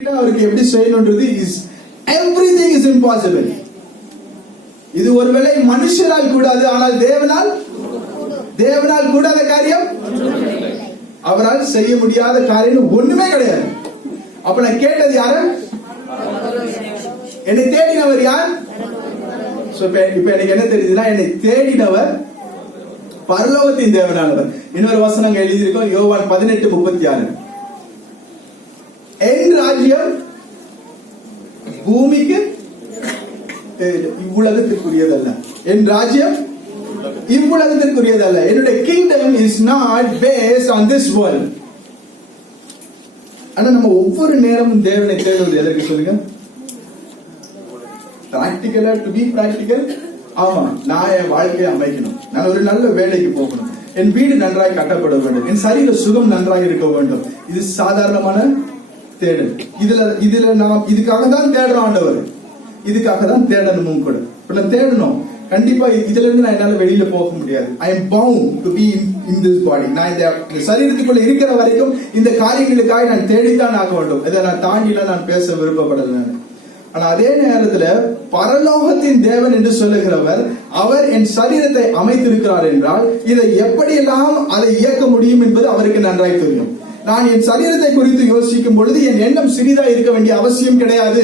அவருக்கு எப்படி செய்யணும்ன்றது is everything is impossible. இது ஒருவேளை மனுஷரால் கூடாது, ஆனால் தேவனால் கூடாத காரியம் அவரால் செய்ய முடியாத காரியம் ஒண்ணுமே கிடையாது. அப்ப நான் கேட்டது யாரு? என்னை தேடினவர் யார்? இப்ப எனக்கு என்ன தெரியுதுன்னா, என்னை தேடினவர் பரலோகத்தின் தேவனானவர். இன்னொரு வசனம் எழுதியிருக்கோம், யோவான் 18:36. என் ராஜ்யம் பூமிக்கு இவ்வுலகத்திற்குரியதல்ல. என் ராஜ்யம் இவ்வுலகத்திற்குரியதல்ல. என்னுடைய kingdom is not based on this world. ஆனா நம்ம ஒவ்வொரு நேரமும் தேவனை தேடுவது எதற்கு சொல்லுங்க? பிராக்டிகலா, டு பி பிராக்டிகல். ஆமா, நான் என் வாழ்க்கையை அமைக்கணும், நான் ஒரு நல்ல வேலைக்கு போகணும், என் வீடு நன்றாய் கட்டப்பட வேண்டும், என் சரீர சுகம் நன்றாய் இருக்க வேண்டும். இது சாதாரணமான தேடல். இதுல நாம் இதுக்காக தான் தேடுறோம் ஆண்டவர், இதுக்காக தான் தேடணும் கூட. இப்ப தேடணும், கண்டிப்பா இதுல இருந்து நான் என்னால வெளியில போக முடியாது. I am bound to be in this body. நான் இந்த சரீரத்துக்குள்ள இருக்கிற வரைக்கும் இந்த காரியங்களுக்காக நான் தேடித்தான் ஆக வேண்டும். இதை நான் தாண்டிலாம் நான் பேச விருப்பப்படல. ஆனா அதே நேரத்துல பரலோகத்தின் தேவன் என்று சொல்லுகிறவர், அவர் என் சரீரத்தை அமைத்திருக்கிறார் என்றால் இதை எப்படியெல்லாம் அதை இயக்க முடியும் என்பது அவருக்கு நன்றாய் தெரியும். நான் என் சரீரத்தை குறித்து யோசிக்கும் பொழுது என் எண்ணம் சிறிதா இருக்க வேண்டிய அவசியம் கிடையாது.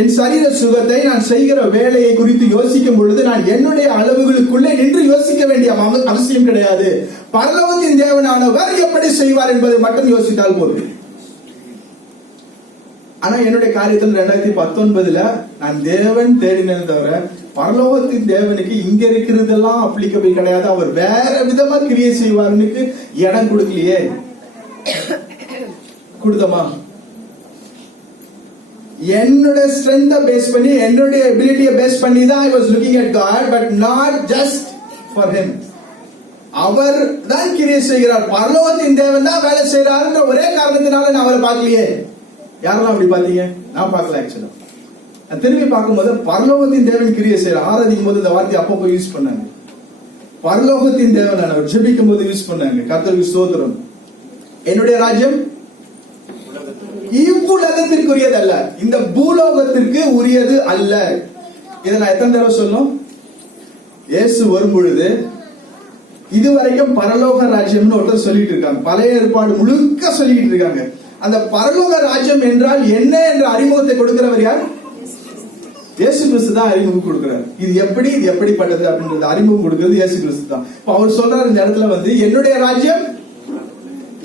என் சரீர சுகத்தை, நான் செய்கிற வேலையை குறித்து யோசிக்கும் பொழுது நான் என்னுடைய அளவுகளுக்குள்ளே நின்று யோசிக்க வேண்டிய அவசியம் கிடையாது. பரலோகத்தின் தேவனானவர் எப்படி செய்வார் என்பதை மட்டும் யோசித்தால் போதும். ஆனா என்னுடைய காரியத்தில் 2019 நான் தேவன் தேடினதை தவிர பரலோகத்தின் தேவனுக்கு இங்க இருக்கிறதெல்லாம் அப்ளிகபிள் கிடையாது. அவர் வேற விதமா கிரியை செய்வார்னு இடம் கொடுக்கலையே. கொடுத்தமா? என்னுடைய ஸ்ட்ரென்த் பேஸ் பண்ணி, என்னுடைய எபிலிட்டியை பேஸ் பண்ணி தான் I was looking at God, but not just for him. அவர் தான் கிரியை செய்கிறார், பரலோகத்தின் தேவன் தான் வேலை செய்யறாருன்ற ஒரே காரணத்தினால நான் அவரை பார்க்கலையே. யாரெல்லாம் அப்படி பாத்தீங்க? நான் பார்க்கல. ஆக்சுவலா நான் திரும்பி பார்க்கும்போது பரலோகத்தின் தேவன் கிரியை செய்யற. ஆராதிக்கும் போது இந்த வார்த்தை அப்பப்போ யூஸ் பண்ணாங்க. பரலோகத்தின் தேவன் அவர் ஜெபிக்கும் போது யூஸ் பண்ணாங்க. கர்த்தருக்கு ஸ்தோத்திரம். என்னுடைய ராஜ்யம் இவ்வுலகத்திற்குரியது அல்ல, இந்த பூலோகத்திற்கு உரியது அல்ல. இதை நான் எத்தனை தடவை சொல்லணும்? இயேசு வரும் பொழுது இதுவரைக்கும் பரலோக ராஜ்யம்னு ஒருத்தர் சொல்லிட்டு இருக்காங்க. பழைய ஏற்பாடு முழுக்க சொல்லிட்டு இருக்காங்க. அந்த பரலோக ராஜ்யம் என்றால் என்ன என்ற அறிமுகத்தை கொடுக்கிறவர் யார்? இயேசு கிறிஸ்து தான் அறிமுகம் கொடுக்கிறார். இது எப்படிப்பட்டது அப்படின்றது அறிமுகம் கொடுக்கிறது இயேசு கிறிஸ்து தான். அவர் சொல்றாரு இந்த இடத்துல என்னுடைய ராஜ்யம்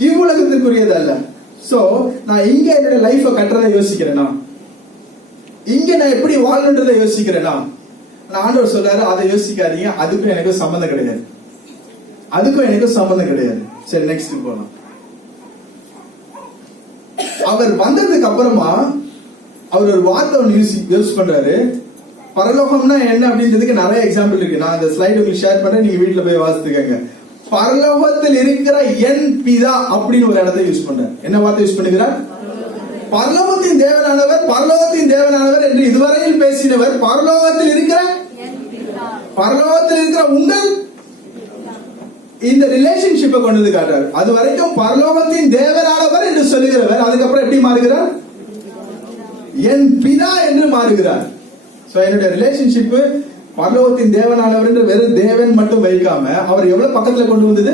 இவ்வுலகத்திற்குரியது அல்ல. சோ நான் இங்க என்னோட லைஃப கட்டுறதை யோசிக்கிறேனா, இங்க நான் எப்படி வாழணுன்றதை யோசிக்கிறேனா? ஆண்டவர் சொல்றாரு அதை யோசிக்காதீங்க, அதுக்கும் எனக்கு சம்பந்தம் கிடையாது, அதுக்கும் எனக்கு சம்பந்தம் கிடையாது. சரி, நெக்ஸ்ட் போலாம். அவர் வந்ததுக்கு அப்புறமா அவர் ஒரு வார்த்தை ஒன்று யூஸ் பண்றாரு. பரலோகம்னா என்ன அப்படின்றதுக்கு நிறைய எக்ஸாம்பிள் இருக்கு. நான் இந்த ஸ்லைட் உங்களுக்கு ஷேர் பண்றேன், நீங்க வீட்டுல போய் வாசித்துக்கங்க. பரலோகத்தில் இருக்கிற என் பிதா அப்படின்னு ஒரு இடத்தை யூஸ் பண்றார். என்ன வார்த்தை யூஸ் பண்ணுகிறார்? பரலோகத்தின் தேவனானவர் என்று இதுவரையில் பேசினவர் பரலோகத்தில் இருக்கிற உங்கள் இந்த ரிலேஷன்ஷிப்பை கொண்டு வந்து காட்டுறாரு. அது வரைக்கும் பரலோகத்தின் தேவனானவர் என்று சொல்லுகிறவர் அதுக்கப்புறம் எப்படி மாறுகிறார்? என் பிதா என்று மாறுகிறார். சோ என்னுடைய ரிலேஷன்ஷிப் பரலோகத்தின் தேவனானவர் என்று வெறும் தேவன் மட்டும் வைக்காம அவர் எவ்வளவு பக்கத்துல கொண்டு வந்தது?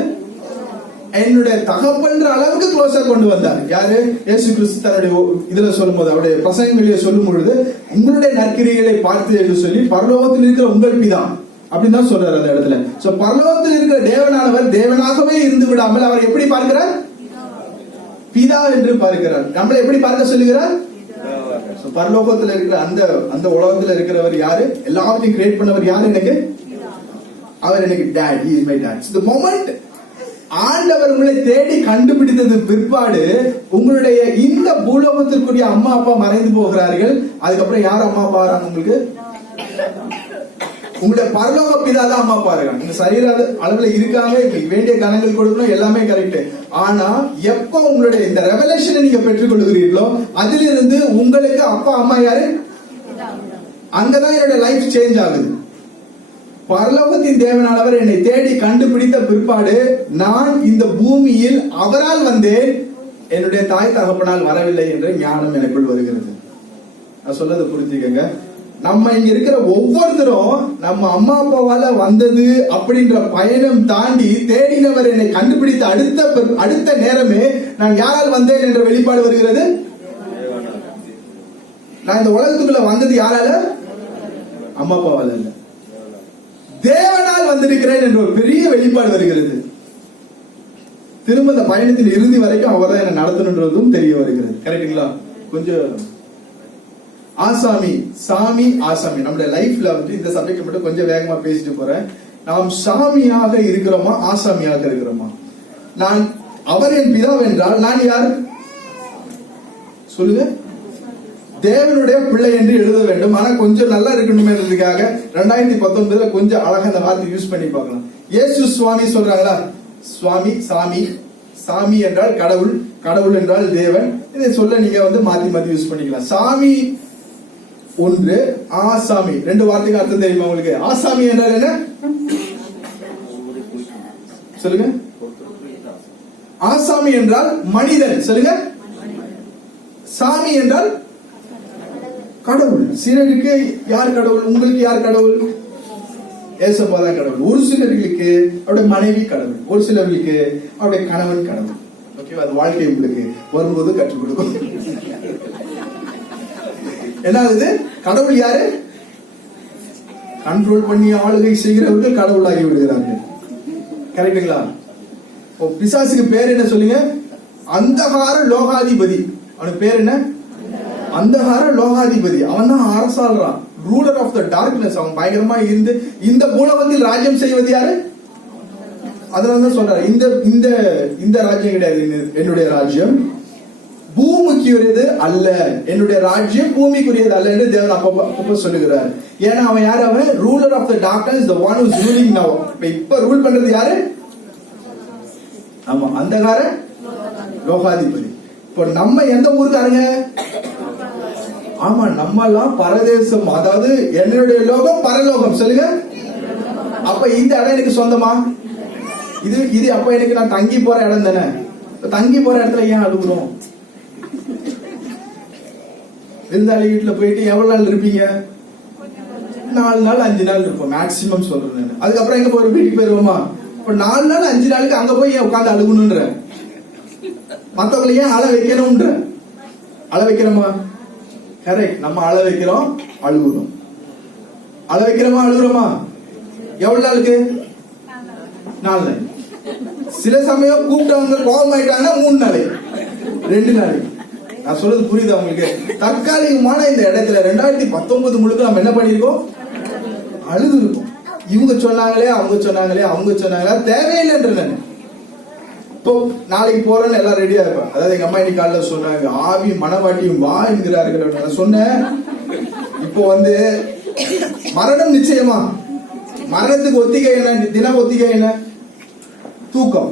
என்னுடைய தகப்பன்ற அளவுக்கு க்ளோஸா கொண்டு வந்தார். யாரு? இயேசு கிறிஸ்து தன்னுடைய இதுல சொல்லும் போது, அவருடைய பிரசங்கங்களிலே சொல்லும் பொழுது, உங்களுடைய நற்கிரிகளை பார்த்து என்று சொல்லி பரலோகத்தில் இருக்கிற உங்கள் பிதா அப்படின்னு தான் சொல்றாரு அந்த இடத்துல. சோ பரலோகத்தில் இருக்கிற தேவனானவர் தேவனாகவே இருந்து விடாமல் அவர் எப்படி பார்க்கிறார்? பிதா என்று பார்க்கிறார். நம்மளை எப்படி பார்க்க சொல்லுகிறார்? பரலோகத்தில் இருக்கிற அந்த உலகத்தில் இருக்கிறவர் யாரு? எல்லாத்தையும் கிரியேட் பண்ணவர் யாரு? எனக்கு அவர் எனக்கு dot. He is my dot. The moment ஆண்டவர் உங்களை தேடி கண்டுபிடித்தது பிற்பாடு உங்களுடைய இந்த பூலோகத்திற்குரிய அம்மா அப்பா மறைந்து போகிறார்கள். அதுக்கப்புறம் யார் அம்மா அப்பா வராங்க? உங்களுக்கு உங்களுடைய பரலோக பிதா தான் அம்மா அப்பா இருக்காங்க. உங்க சரீர அளவுல இருக்காங்க, வேண்டிய கணங்கள் கொடுக்கணும், எல்லாமே கரெக்ட். ஆனா எப்ப உங்களுடைய இந்த ரெவலேஷனை நீங்க பெற்றுக் கொள்கிறீர்களோ அதிலிருந்து உங்களுக்கு அப்பா அம்மா யாரு? அங்கதான் என்னோட லைஃப் சேஞ்ச் ஆகுது. பரலோகத்தின் தேவனானவர் என்னை தேடி கண்டுபிடித்த பிற்பாடு நான் இந்த பூமியில் அவரால் வந்தேன். என்னுடைய தாய் தகப்பனால் வரவில்லை என்ற ஞானம் எனக்குள் வருகிறது. நான் சொல்லதை புரிஞ்சுக்கங்க. நம்ம இங்க இருக்கிற ஒவ்வொருத்தரும் நம்ம அம்மா அப்பாவால வந்தது அப்படின்ற பயணம் தாண்டி தேடினவர் என்னை கண்டுபிடித்த அடுத்த நேரமே நான் யாரால் வந்தேன் என்ற வெளிப்பாடு வருகிறது. நான் இந்த உலகத்துக்குள்ள வந்தது யாரால? அம்மா அப்பாவால இல்ல, தேவனால் வந்திருக்கிறேன் என்ற ஒரு பெரிய வெளிப்பாடு வருகிறது. திரும்ப இந்த பயணத்தின் இறுதி வரைக்கும் அவர் தான் என்ன நடத்தணுன்றதும் தெரிய வருகிறது. கரெக்டுங்களா? கொஞ்சம் ஆசாமி, சாமி, ஆசாமி. நம்முடைய லைஃப்ல வந்து இந்த சப்ஜெக்ட் மட்டும் கொஞ்சம் வேகமா பேசிட்டு போறேன். நாம் சாமியாக இருக்கிறோமா, ஆசாமியாக இருக்கிறோமா? நான் அவர் என் பிதாவென்றால் நான் யார் சொல்லுங்க? தேவனுடைய பிள்ளை என்று எழுத வேண்டும். ஆனா கொஞ்சம் நல்லா இருக்கணும்ன்றதுக்காக 2019 கொஞ்சம் அழகா இந்த வார்த்தை யூஸ் பண்ணி பார்க்கலாம். இயேசு சுவாமி சொல்றாங்களா? சுவாமி, சாமி. சாமி என்றால் கடவுள், கடவுள் என்றால் தேவன். இதை சொல்ல நீங்க வந்து மாத்தி மாத்தி யூஸ் பண்ணிக்கலாம். சாமி ஒன்று, ஆசாமி ரெண்டு வார்த்தைக்கு அர்த்தம் தெரியுமா உங்களுக்கு? ஆசாமி என்றால் என்ன சொல்லுங்க? ஆசாமி என்றால் மனிதன். சொல்லுங்க. சாமி என்றால் கடவுள். சிலருக்கு யார் கடவுள்? உங்களுக்கு யார் கடவுள்? ஏசப்பா தான் கடவுள். ஒரு சிலர்களுக்கு அவருடைய மனைவி கடவுள், ஒரு சிலர்களுக்கு அவருடைய கணவன் கடவுள். ஓகே, அது வாழ்க்கை உங்களுக்கு வரும்போது கற்றுக் கொடுக்கும். என்ன ஆகுது? கடவுள் யாரு? கண்ட்ரோல் பண்ணி ஆளுகை செய்கிறவர்கள் கடவுளாகி விடுகிறார்கள். கரெக்டுங்களா? பிசாசுக்கு பேர் என்ன சொல்லுங்க? அந்தகார லோகாதிபதி. அவனுக்கு பேர் என்ன? அந்தகார லோகாதிபதி. அவன் தான் அரசாள்றான், ரூலர் ஆஃப் த டார்க்னஸ். அவன் பயங்கரமா இருந்து இந்த பூலகத்தில் ராஜ்யம் செய்வது யாரு? அதனால சொல்றாரு, இந்த ராஜ்யம் கிடையாது என்னுடைய ராஜ்யம், பூமிக்குரியது அல்ல, என்னுடைய ராஜ்யம் பூமிக்குரியது அல்ல என்று தேவன் அப்பப்ப சொல்லுகிறார். ஏன்னா அவன் யாரு? அவன் ruler of the darkness, the one who is ruling now. இப்ப ரூல் பண்றது யாரு? ஆமா, அந்தகார லோகாதிபதி. இப்போ நம்ம எந்த ஊருக்காரங்க? ஆமா, நம்ம எல்லாம் பரதேசம். அதாவது என்னுடைய லோகம் பரலோகம். சொல்லுங்க. அப்ப இந்த இடம் எனக்கு சொந்தமா? இது அப்ப எனக்கு நான் தங்கி போற இடம் தானே. தங்கி போற இடத்துல ஏன் அழுகுறோம்? விருந்தாளி வீட்டுல போயிட்டு எவ்வளவு நாள் இருப்பீங்க? 4 நாள் 5 நாள் இருப்போம் மேக்சிமம் சொல்றேன். அதுக்கப்புறம் எங்க போய் வீட்டுக்கு போயிருவோமா? இப்ப 4 நாள் 5 நாளுக்கு அங்க போய் ஏன் உட்காந்து அழுகணும்ன்ற? மத்தவங்களை ஏன் அழ வைக்கணும்ன்ற? அழ வைக்கிறோமா? கரெக்ட். நம்ம அழ வைக்கிறோம், அழுகுறோம். அழ வைக்கிறோமா, அழுகுறோமா? எவ்வளவு நாளுக்கு? 4 நாள். சில சமயம் கூப்பிட்டவங்க கோபம் ஆயிட்டாங்கன்னா 3 நாள் 2 நாள். நான் சொல்றது புரியுதா உங்களுக்கு? தற்காலிகமான இந்த இடத்துல 2019 முழுக்க நம்ம என்ன பண்ணிருக்கோம்? அழுது இருக்கும். இவங்க சொன்னாங்களே, அவங்க சொன்னாங்களே, தேவையில்லைன்ற. நான் இப்போ நாளைக்கு போறேன்னு எல்லாம் ரெடியா இருப்பேன். அதாவது எங்க அம்மா இன்னைக்கு காலைல சொன்னாங்க, ஆவி மனவாட்டியும் வா என்கிறார்கள். நான் சொன்னேன், இப்போ வந்து மரணம் நிச்சயமா? மரணத்துக்கு ஒத்திகை என்ன? தின ஒத்திகை என்ன? தூக்கம்.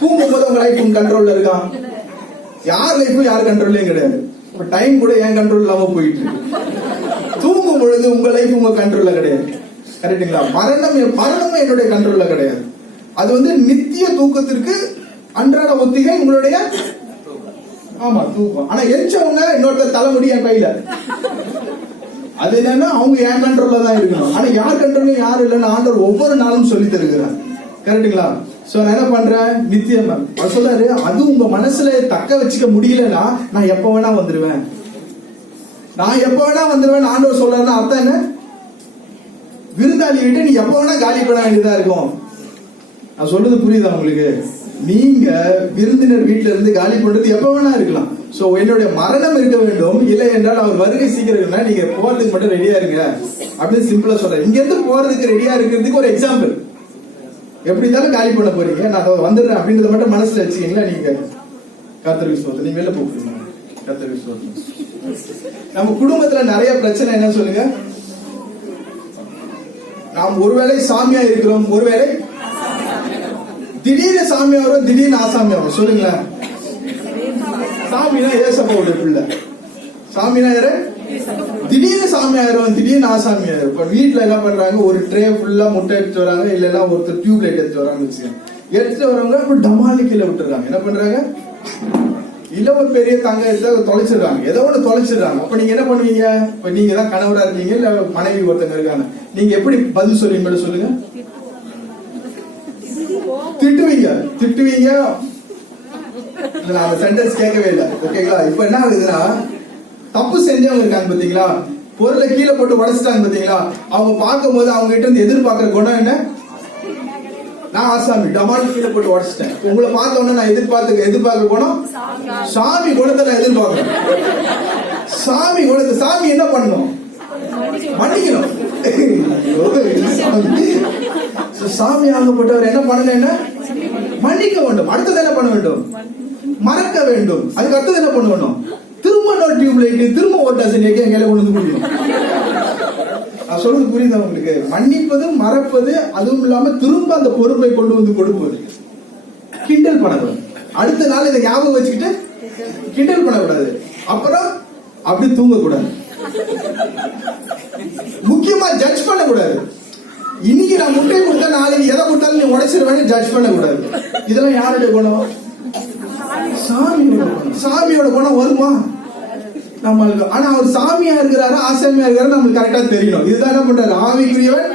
தூங்கும் போது உங்க லைஃப் உங்க கண்ட்ரோல்ல இருக்கான்? யார் லைஃபும் யார் கண்ட்ரோல்லையும் கிடையாது. டைம் கூட என் கண்ட்ரோல் இல்லாம போயிட்டு தூங்கும் பொழுது உங்க லைஃப் உங்க கண்ட்ரோல்ல கிடையாது. கரெக்டுங்களா? மரணம் என்னுடைய கண்ட்ரோல்ல கிடையாது. அது வந்து நித்திய தூக்கத்திற்கு அன்றாட ஒத்திகை உங்களுடைய ஆமா தூக்கம். ஆனா எரிச்சவங்க இன்னொருத்தர் தலைமுடி என் கையில, அது என்னன்னா அவங்க என் கண்ட்ரோல்ல தான் இருக்கணும். ஆனா யார் கண்ட்ரோலும் யாரும் இல்லைன்னு ஆண்டவர் ஒவ்வொரு நாளும் சொல்லி தருகிறார். கரெக்டுங்களா? சோ நான் என்ன பண்றேன்? நித்தியம் சொல்றாரு, அது உங்க மனசுல தக்க வச்சுக்க முடியலன்னா நான் எப்ப வேணா வந்துருவேன், ஆண்டவர் சொல்றாருன்னா அர்த்தம் என்ன? விருந்தாளி விட்டு நீ எப்ப வேணா காலி பண்ண வேண்டியதா இருக்கும். நான் சொல்றது புரியுதா உங்களுக்கு? நீங்க விருந்தினர் வீட்டுல இருந்து காலி பண்றது எப்ப வேணா இருக்கலாம். சோ என்னுடைய மரணம் இருக்க வேண்டும், இல்லை என்றால் அவர் வருகை சீக்கிரம், நீங்க போறதுக்கு மட்டும் ரெடியா இருங்க அப்படின்னு சிம்பிளா சொல்றேன். இங்க இருந்து போறதுக்கு ரெடியா இருக்கிறதுக்கு ஒரு எக்ஸாம்பிள். எப்படி இருந்தாலும் காலி பண்ண போறீங்க, நான் வந்துடுறேன் அப்படின்றத மட்டும் மனசுல வச்சுக்கீங்களா? நீங்க கர்த்தர் விசுவாசம், நீங்க வெளில போறீங்க. கர்த்தர் விசுவாசம். நம்ம குடும்பத்துல நிறைய பிரச்சனை என்ன சொல்லுங்க? நாம் ஒருவேளை சாமியா இருக்கிறோம், ஒருவேளை திடீர்னு சாமியா வரும், திடீர்னு ஆசாமியா வரும். சொல்லுங்களேன். சாமினா ஏசப்பாவுடைய பிள்ளை, சாமினா யாரு? திடீர்னு சாமி ஆயிரும், திடீர்னு ஆசாமி ஆயிரும். இப்ப வீட்டுல என்ன பண்றாங்க? ஒரு ட்ரே ஃபுல்லா முட்டை எடுத்து வராங்க, இல்லைன்னா ஒருத்தர் டியூப் லைட் எடுத்து வராங்க. எடுத்துட்டு வரவங்க டமாலி கீழே விட்டுறாங்க. என்ன பண்றாங்க? இல்ல ஒரு பெரிய தங்க எடுத்து தொலைச்சிடுறாங்க, ஏதோ ஒண்ணு தொலைச்சிடுறாங்க. அப்ப நீங்க என்ன பண்ணுவீங்க? இப்ப நீங்க தான் கணவரா இருக்கீங்க, இல்ல மனைவி ஒருத்தங்க இருக்காங்க, நீங்க எப்படி பதில் சொல்லுவீங்க சொல்லுங்க? திட்டுவீங்க. நான் சென்டென்ஸ் கேட்கவே இல்லை, ஓகேங்களா? இப்ப என்ன ஆகுதுன்னா, தப்பு செஞ்சவங்க இருக்காங்க பாத்தீங்களா, பொருளை கீழே போட்டு உடைச்சிட்டாங்க பாத்தீங்களா, அவங்க பார்க்கும் போது அவங்க கிட்ட இருந்து எதிர்பார்க்கிற குணம் என்ன? நான் ஆசாமி டமால் கீழே போட்டு உடைச்சிட்டேன். உங்களை பார்த்த உடனே நான் எதிர்பார்க்க குணம் சாமி குணத்தை நான் எதிர்பார்க்கிறேன். சாமி குணத்தை சாமி என்ன பண்ணணும்? மன்னிக்கணும். சாமி ஆகப்பட்டவர் என்ன பண்ணணும்? என்ன மன்னிக்க வேண்டும். அடுத்தது என்ன பண்ண வேண்டும்? மறக்க வேண்டும். அதுக்கு அடுத்தது என்ன பண்ணணும்? திரும்ப ஒரு டியூப் லைட், திரும்ப ஒரு டசன் எங்க எங்களை கொண்டு வந்து குடிக்கணும். நான் சொல்றது புரியுதா உங்களுக்கு? மன்னிப்பது, மறப்பது, அதுவும் இல்லாம திரும்ப அந்த பொறுப்பை கொண்டு வந்து கொடுப்பது. கிண்டல் பண்ணக்கூடாது. அடுத்த நாள் இதை ஞாபகம் வச்சுக்கிட்டு கிண்டல் பண்ணக்கூடாது. அப்புறம் அப்படி தூங்கக்கூடாது. முக்கியமா ஜட்ஜ் பண்ணக்கூடாது. இன்னைக்கு நான் முட்டை கொடுத்தா நாளைக்கு எதை கொடுத்தாலும் நீ உடைச்சிருவேன்னு ஜட்ஜ் பண்ணக்கூடாது. இதெல்லாம் யாருடைய குணம்? சாமியோட குணம் வருமா நம்மளுக்கு? ஆனா அவர் சாமியா இருக்கிறாரு, ஆசாமியா இருக்கிறாரு, நம்மளுக்கு கரெக்டா தெரியணும். இதுதான் என்ன பண்றாரு? ஆவிக்குரியவன்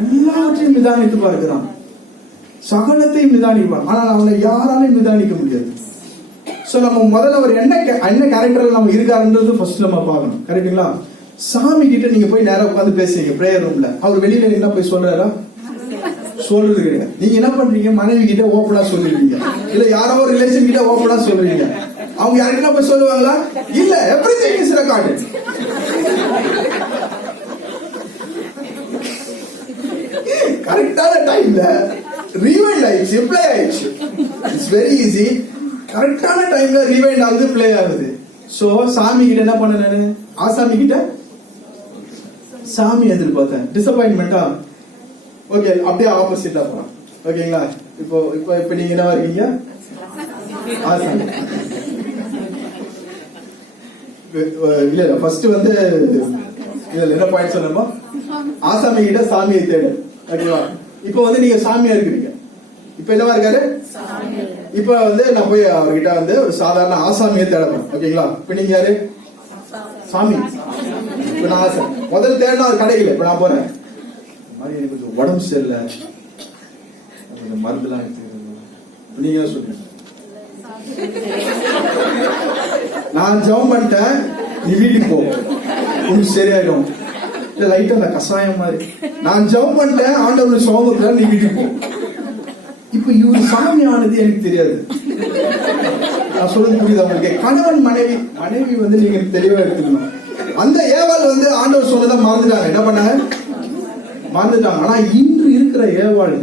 எல்லாவற்றையும் நிதானித்து பார்க்கிறான், சகலத்தையும் நிதானிப்பான். ஆனால் அவனை யாராலையும் நிதானிக்க முடியாது. சோ நம்ம முதல்ல அவர் என்ன கேரக்டர்ல நம்ம இருக்காருன்றது ஃபர்ஸ்ட் நம்ம பார்க்கணும். கரெக்டுங்களா? சாமி கிட்ட நீங்க போய் நேரம் உட்காந்து பேசுறீங்க பிரேயர் ரூம்ல, அவர் வெளியில என்ன போய் சொல்றாரா? சொல்றது கிடையாது. நீங்க என்ன பண்றீங்க? மனைவி கிட்ட ஓப்பனா சொல்லுவீங்க, இல்ல யாரோ ஒரு ரிலேஷன் கிட்ட ஓப்பனா சொல்லுவீங்க. அவங்க யாருக்கிட்ட போய் சொல்லுவாங்களா? இல்ல, எவ்ரிதிங் இஸ் ரெக்கார்டட். கரெக்டான டைம்ல ரீவைண்ட் ஆயிடுச்சு, ப்ளே ஆயிடுச்சு. It's very easy. கரெக்டான டைம்ல ரீவைண்ட் ஆகுது, ப்ளே ஆகுது. சோ சாமி கிட்ட என்ன பண்ண? நானு ஆசாமி கிட்ட சாமி எதிர்பார்த்தேன், டிசப்பாயின்மெண்டா? ஓகே, அப்படியே ஆப்போசிட்டா போறோம். ஓகேங்களா? இப்போ நீங்க என்னவா இருக்கீங்க? ஆசாமி. இல்ல ஃபர்ஸ்ட் வந்து இதுல என்ன பாயிண்ட் சொல்லணுமோ, ஆசாமி கிட்ட சாமியை தேடு. ஓகேவா? இப்போ வந்து நீங்க சாமியா இருக்கிறீங்க. இப்ப என்னவா இருக்காரு? இப்ப வந்து நான் போய் அவர்கிட்ட வந்து ஒரு சாதாரண ஆசாமியை தேடணும். ஓகேங்களா? இப்ப நீங்க யாரு? சாமி. இப்ப நான் ஆசை முதல்ல தேடினா அது கடையில். இப்ப நான் போறேன், எனக்கு கொஞ்சம் உடம்பு சரியில்லை, கொஞ்சம் மருந்துலாம் எடுத்து, நீங்க சொல்லுங்க. நான் ஜெபம் பண்ணிட்டேன், நீ வீட்டுக்கு போ, உனக்கு சரியாயிடும். இல்ல லைட்டா அந்த கஷாயம் மாதிரி, நான் ஜெபம் பண்ணிட்டேன், ஆண்டவனுக்கு சோகத்துல, நீ வீட்டுக்கு போ. இப்ப இவரு சாமி ஆனது எனக்கு தெரியாது. நான் சொல்றது புரியுதா உங்களுக்கு? கணவன் மனைவி வந்து நீங்க தெளிவா எடுத்துக்கணும். அந்த ஏவாள் வந்து ஆண்டவர் சொன்னதை மறந்துட்டாங்க. என்ன பண்ணாங்க? மறந்துட்டாங்க. ஆனா இன்று இருக்கிற ஏவாள்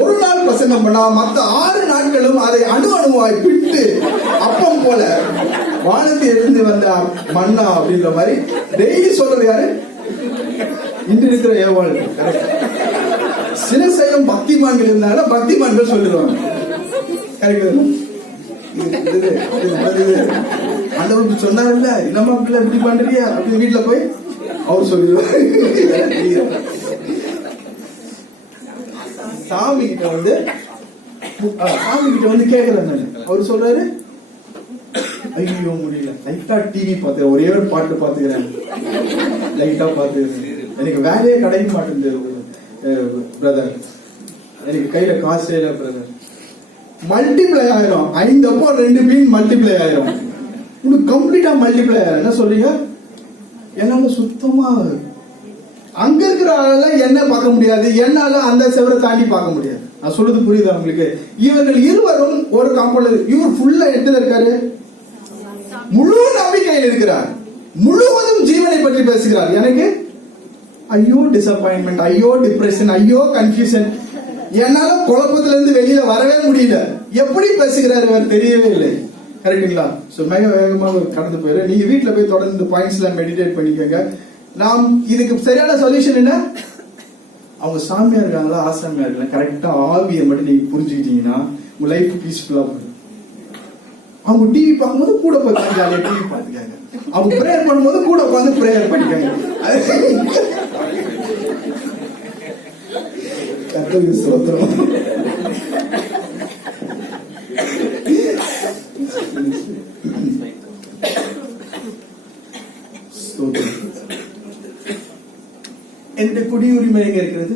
ஒரு நாள் பிரசங்கம் பண்ணா மத்த 6 நாட்களும் அதை அணுவாய் பிட்டு அப்பம் போல வானத்தில் இருந்து வந்த மன்னா அப்படின்ற மாதிரி டெய்லி சொல்றது யாரு? இன்று இருக்கிற ஏவாள். சில சைலம் பக்திமான்கள் இருந்தாலும் பக்திமான்கள் சொல்லிடுவாங்க. ஆண்டவருக்கு சொன்னார்ல, என்னமா பிள்ளை இப்படி பண்றியா அப்படின்னு வீட்டுல போய் அவர் சொல்லிடுவார். சாமி கிட்ட வந்து கேக்குறாங்க. அவர் சொல்றாரு, ஐயோ முடியல, லைட்டா டிவி பாத்து ஒரே ஒரு பாட்டு பாத்துக்கிறேன், லைட்டா பாத்துக்கிறேன், எனக்கு வேலையே கிடைக்க மாட்டேங்குது பிரதர், எனக்கு கையில காசு இல்ல பிரதர். மல்டிப்ளை ஆயிரும். 5 அப்போ 2 மீன் மல்டிப்ளை ஆயிரும். உங்களுக்கு கம்ப்ளீட்டா மல்டிப்ளை ஆயிரும். என்ன சொல்றீங்க? என்னால சுத்தமா அங்க இருக்கிற ஆளால என்ன பார்க்க முடியாது, என்னால அந்த செவரை தாண்டி பார்க்க முடியாது. நான் சொல்றது புரியுதா உங்களுக்கு? இவர்கள் இருவரும் ஒரு காம்பவுண்ட்ல, இவர் ஃபுல்லா எடுத்துல இருக்காரு, முழு நம்பிக்கையில் இருக்கிறார், முழுவதும் ஜீவனை பற்றி பேசுகிறார். எனக்கு ஐயோ டிசப்பாயின்மெண்ட், ஐயோ டிப்ரெஷன், ஐயோ கன்ஃபியூஷன், என்னால குழப்பத்துல இருந்து வெளியில வரவே முடியல. எப்படி பேசுகிறாரு அவர் தெரியவே இல்லை. கரெக்டுங்களா? சோ மிக வேகமாக கடந்து போயிரு. நீங்க வீட்டுல போய் தொடர்ந்து பாயிண்ட்ஸ் எல்லாம் மெடிடேட் பண்ணிக்கோங்க. நாம் இதுக்கு சரியான சொல்யூஷன் என்ன? அவங்க சாமியா இருக்காங்களா ஆசாமியா இருக்காங்க, கரெக்டா ஆவியை மட்டும் நீங்க புரிஞ்சுக்கிட்டீங்கன்னா உங்க லைஃப் பீஸ்ஃபுல்லா போயிடும். அவங்க டிவி பார்க்கும்போது கூட போய் ஜாலியா டிவி பார்த்துக்காங்க, அவங்க பிரேயர் பண்ணும்போது கூட உட்காந்து பிரேயர் பண்ணிக்காங்க. என்னுடைய குடியுரிமை எங்க இருக்கிறது?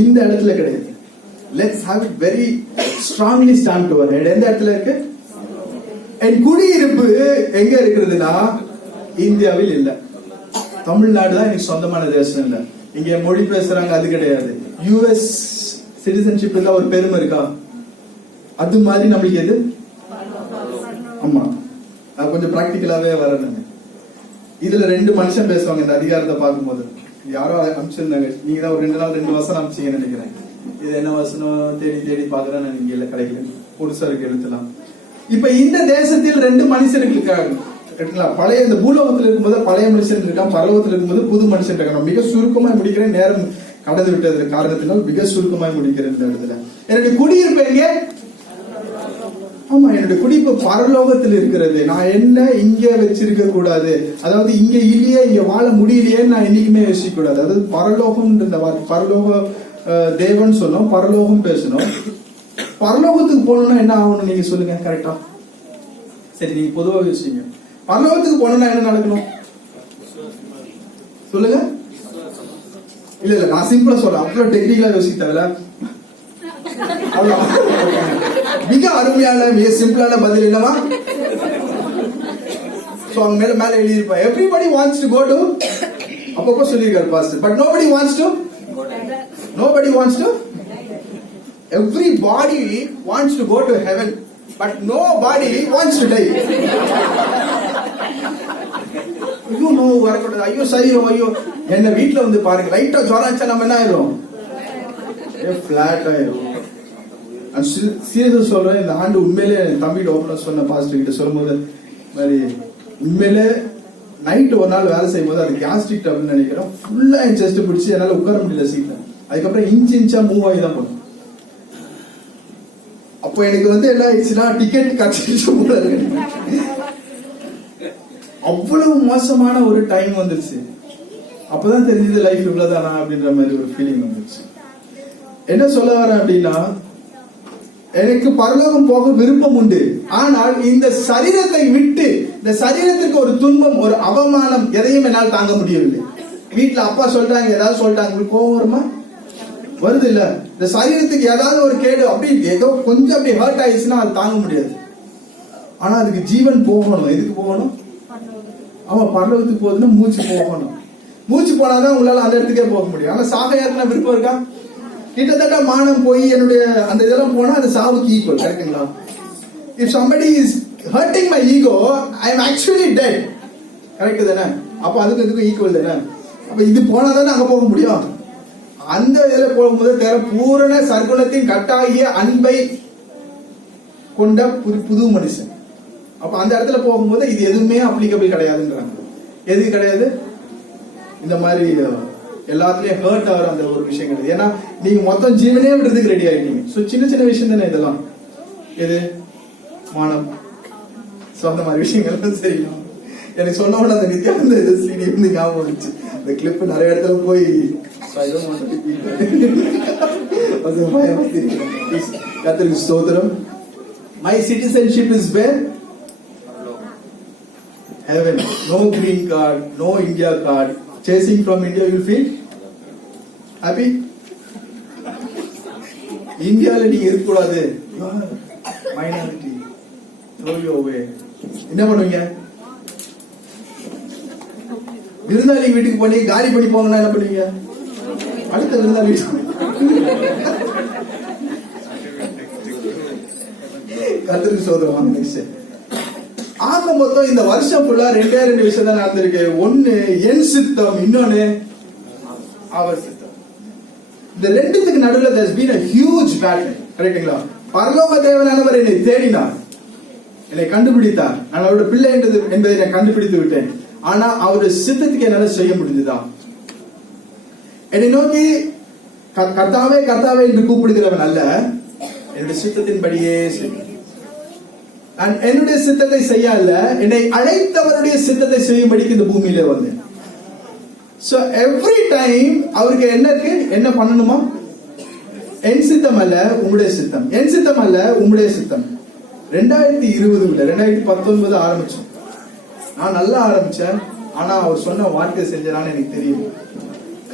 இந்த இடத்துல கிடையாது. Let's have it very strongly stand to our head. எந்த இடத்துல இருக்கு? என் குடியிருப்பு எங்க இருக்கிறதுனா இந்தியாவில் இல்ல. தமிழ்நாடு தான் எனக்கு சொந்தமான தேசம் இல்ல. இங்க மொழி பேசுறாங்க, அது கிடையாது. யுஎஸ் சிட்டிசன்ஷிப் இல்ல ஒரு பெருமை இருக்கா? அது மாதிரி நம்மளுக்கு எது? ஆமா, கொஞ்சம் பிராக்டிகலாவே வரணும். இதுல 2 மனுஷன் பேசுவாங்க இந்த அதிகாரத்தை பார்க்கும்போது. யாரோ அனுப்பிச்சிருந்தாங்க, நீங்க தான் ஒரு 2 நாள் 2 வசனம் அனுப்பிச்சீங்கன்னு நினைக்கிறேன். இது என்ன வசனம் தேடி தேடி பாக்குறேன், நீங்க இல்ல கிடைக்கல, புதுசா இருக்கு எழுத்தலாம். இப்ப இந்த தேசத்தில் 2 மனுஷர்கள் இருக்காங்க. பழைய இந்த பூலோகத்தில் இருக்கும்போது பழைய மனுஷன் இருக்கான், பரலோகத்தில் இருக்கும்போது புது மனுஷன் இருக்காங்க. மிக சுருக்கமாய் முடிக்கிறேன், நேரம் கடந்து விட்டது காரணத்தினால் மிக சுருக்கமாய் முடிக்கிறேன் இந்த இடத்துல. என்னுடைய குடியிருப்பு எங்கே? ஆமா, என்னுடைய குடியிருப்பு பரலோகத்தில் இருக்கிறது. நான் என்ன இங்க வச்சிருக்க கூடாது, அதாவது இங்க இல்லையே, இங்க வாழ முடியலையே நான் என்னைக்குமே யோசிக்க கூடாது. அதாவது பரலோகம், பரலோக தேவன் சொன்னோம், பரலோகம் பேசணும். பரலோகத்துக்கு போகணும்னா என்ன ஆகணும் நீங்க சொல்லுங்க, கரெக்டா? சரி, நீங்க பொதுவாக யோசிங்க. பரலோகத்துக்கு போகணும்னா என்ன நடக்கணும் சொல்லுங்க. இல்ல இல்ல, நான் சிம்பிளா சொல்றேன், அப்புறம் டெக்னிக்கலா யோசிக்க தேவையில்ல. மிக அருமையான மிக சிம்பிளான பதில் என்னவா? சோ அங்க மேல எழுதியிருப்பா, everybody wants to go to, அப்பப்போ சொல்லியிருக்காரு pastor, but nobody wants to, everybody wants to go to heaven, but nobody wants to die. ஐயோ நோ வரக்கூடாது, ஐயோ சரியும், ஐயோ என்ன வீட்டுல வந்து பாருங்க, லைட்டா ஜுரம் ஆச்சா நம்ம என்ன ஆயிரும், பிளாட் ஆயிரும். சீரியஸா சொல்றேன், இந்த ஆண்டு உண்மையிலே தம்பிகிட்ட ஓப்பனர் சொன்ன பாஸ்டர் கிட்ட சொல்லும்போது மாதிரி உண்மையிலே நைட் ஒரு நாள் வேலை செய்யும் போது அது கேஸ்ட்ரிக் டபுள்னு நினைக்கிறேன், ஃபுல்லா என் செஸ்ட் பிடிச்சி என்னால உட்கார முடியல சீட்ல. அதுக்கப்புறம் இன்ச்சா மூவ் ஆகி தான் போனோம். அப்போ எனக்கு வந்து என்ன ஆயிடுச்சுன்னா டிக்கெட் கட்டிச்சு போல இருக்கு. அவ்வளவு மோசமான ஒரு டைம் வந்துருச்சு. அப்பதான் தெரிஞ்சது லைஃப் இவ்வளவுதானா அப்படின்ற மாதிரி ஒரு ஃபீலிங் வந்துருச்சு. என்ன சொல்ல வரேன் அப்படின்னா, எனக்கு பரலோகம் போக விருப்பம் உண்டு, ஆனால் இந்த சரீரத்தை விட்டு, இந்த சரீரத்திற்கு ஒரு துன்பம், ஒரு அவமானம் எதையும் என்னால் தாங்க முடியவில்லை. வீட்டுல அப்பா சொல்றாங்க, ஏதாவது சொல்லிட்டாங்க, கோவம் வருமா? வருது இல்ல? இந்த சரீரத்துக்கு ஏதாவது ஒரு கேடு அப்படி ஏதோ கொஞ்சம் அப்படி ஹர்ட் ஆயிடுச்சுன்னா அது தாங்க முடியாது. ஆனா அதுக்கு ஜீவன் போகணும். எதுக்கு போகணும்? ஆமா, பரலோகத்துக்கு போகுதுன்னா மூச்சு போகணும். மூச்சு போனாதான் உங்களால அந்த இடத்துக்கே போக முடியும். ஆனா சாக யாருன்னா விருப்பம் இருக்கா? கிட்டத்தட்ட மானம் போய் என்னுடைய அந்த இதெல்லாம் போனா அது சாவுக்கு ஈக்குவல், கரெக்டுங்களா? If somebody is hurting my ego, I am actually dead. Correct தானே? அப்ப அதுக்கு ஈக்குவல் தானே? அப்ப இது போனாதானே அங்க போக முடியும். அந்த இதுல போகும்போது பூரண சர்க்குணத்தின் கட்டாகிய அன்பை கொண்ட புது மனுஷன். அப்ப அந்த இடத்துல போகும்போது இது எதுவுமே அப்ளிகபிள் கிடையாதுன்றாங்க. எதுக்கு கிடையாது? இந்த மாதிரி எல்லாத்துலயும் ஹர்ட் ஆகிற அந்த ஒரு விஷயம் கிடையாது. ஏன்னா நீங்க மொத்தம் ஜீவனே விடுறதுக்கு ரெடி ஆயிட்டீங்க. சோ சின்ன சின்ன விஷயம் தானே இதெல்லாம். எது? மானம், சொந்த மாதிரி விஷயங்கள் செய்யணும். எனக்கு சொன்ன உடனே அந்த நித்யானந்த இது சீடி வந்து ஞாபகம் வந்துச்சு. இந்த கிளிப் நிறைய இடத்துல போய் கர்த்தருக்கு ஸ்தோத்திரம். My citizenship is where? Heaven. No green card, no India card. Chasing from India, you will feel happy? இந்தியால நீங்க இருக்கக்கூடாது, மைனாரிட்டி, throw you away. என்ன பண்ணுவீங்க? விருந்தாளி வீட்டுக்கு போனி காலி பண்ணி போங்கன்னா என்ன பண்ணுவீங்க? அடுத்த விருந்தாளி கர்த்தருக்கு சோதரம். ஆக மொத்தம் இந்த வருஷம் ஃபுல்லா 2 விஷயம் தான் நடந்திருக்கு. ஒன்னு என் சித்தம், இன்னொன்னு அவர் சித்தம். இந்த ரெண்டுத்துக்கு நடுவில் there's been a huge battle. கரெக்ட்டுங்களா? பரலோக தேவனானவர் என்னை தேடினார், என்னை கண்டுபிடித்தார். நான் அவருடைய பிள்ளை என்பதை நான் கண்டுபிடித்து விட்டேன். ஆனா அவருடைய சித்தத்துக்கு என்னால செய்ய முடிஞ்சதா? என்னை நோக்கி கர்த்தாவே கர்த்தாவே என்று கூப்பிடுகிறவன் அல்ல, என்னுடைய சித்தத்தின்படியே செய்ய. என்னுடைய சித்தத்தை செய்ய அல்ல, என்னை அழைத்தவருடைய சித்தத்தை செய்யும்படிக்கு இந்த பூமியில வந்தேன். So every time அவருக்கு என்ன இருக்கு? என்ன பண்ணணுமா? என் சித்தம் அல்ல உம்முடைய சித்தம், என் சித்தம் அல்ல உம்முடைய சித்தம். 2020 2019 ஆரம்பிச்சோம். நான் நல்லா ஆரம்பிச்சேன். ஆனா அவர் சொன்ன வார்த்தை செஞ்சான்னு எனக்கு தெரியும்.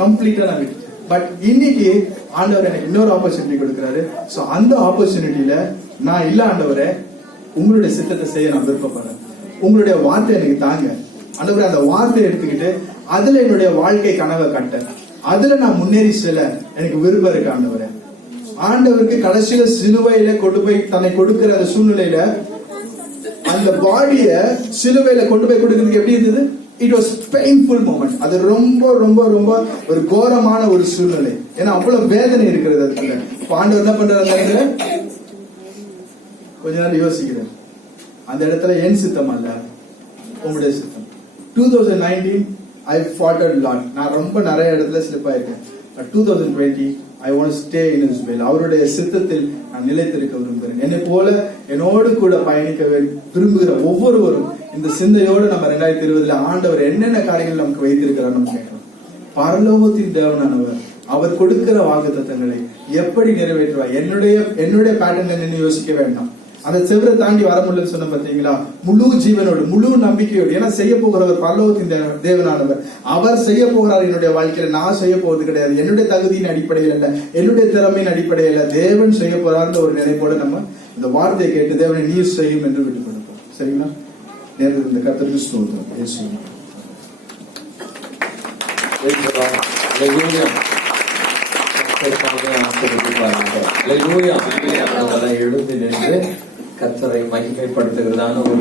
கம்ப்ளீட்டா நான் விட்டுட்டேன். பட் இன்னைக்கு ஆண்டவர் எனக்கு இன்னொரு ஆப்பர்ச்சுனிட்டி கொடுக்கிறாரு. சோ அந்த ஆப்பர்ச்சுனிட்டியில நான் இல்ல ஆண்டவரே, உங்களுடைய சித்தத்தை செய்ய நான் விருப்பப்படுறேன், உங்களுடைய வார்த்தை எனக்கு தாங்க ஆண்டவரே. அந்த வார்த்தையை எடுத்துக்கிட்டு அதுல என்னுடைய வாழ்க்கை கனவை கட்ட, அதுல நான் முன்னேறி செல்ல எனக்கு விருப்பம் இருக்கு ஆண்டவரே. ஆண்டவருக்கு கடைசியில சிலுவையில கொண்டு போய் தன்னை கொடுக்கிற அந்த சூழ்நிலையில அந்த பாடிய சிலுவையில கொண்டு போய் கொடுக்கிறதுக்கு எப்படி இருந்தது? It was painful moment. அது ரொம்ப ரொம்ப ரொம்ப ஒரு கோரமான ஒரு சூழ்நிலை. ஏன்னா அவ்வளவு வேதனை இருக்கிறது அதுக்குள்ள. ஆண்டவர் என்ன பண்றாரு? கொஞ்ச நேரம் யோசிக்கிறேன். அந்த இடத்துல என் சித்தம் அல்ல, உங்களுடைய சித்தம். 2019 I fought a lot. நான் ரொம்ப நிறைய இடத்துல slip ஆயிருக்கேன். 2020 I want to stay in His will. அவருடைய சித்தத்தில் நான் நிலைத்திருக்க விரும்புகிறேன். என்னை போல என்னோடு கூட பயணிக்க விரும்புகிற ஒவ்வொருவரும் இந்த சிந்தையோடு நம்ம 2020 ஆண்டவர் என்னென்ன காரியங்கள் நமக்கு வைத்திருக்கிறார் நம்ம கேட்கணும். பரலோகத்தின் தேவனானவர் அவர் கொடுக்கிற வாக்குத்தத்தங்களை எப்படி நிறைவேற்றுவார்? என்னுடைய பேட்டர்ன்ல நின்று யோசிக்க வேண்டாம். அந்த செவரை தாண்டி வர முடியலன்னு சொன்ன பாத்தீங்களா? முழு ஜீவனோடு முழு நம்பிக்கையோடு. ஏன்னா செய்ய போகிறவர் பரலோகத்தின் தேவனானவர். அவர் செய்ய போகிறார் என்னுடைய வாழ்க்கையில. நான் செய்ய போவது கிடையாது. என்னுடைய தகுதியின் அடிப்படையில் அல்ல, என்னுடைய திறமையின் அடிப்படையில். தேவன் செய்ய போறார்ன்ற ஒரு நினைப்போட நம்ம இந்த வார்த்தையை கேட்டு தேவனை நீர் செய்யும் என்று விட்டுக் கொடுப்போம். சரிங்களா? நேரத்தில் இந்த கர்த்தருக்கு ஸ்தோத்திரம். எழுந்து நின்று கர்த்தரை மகிமைப்படுத்துகிறதான ஒரு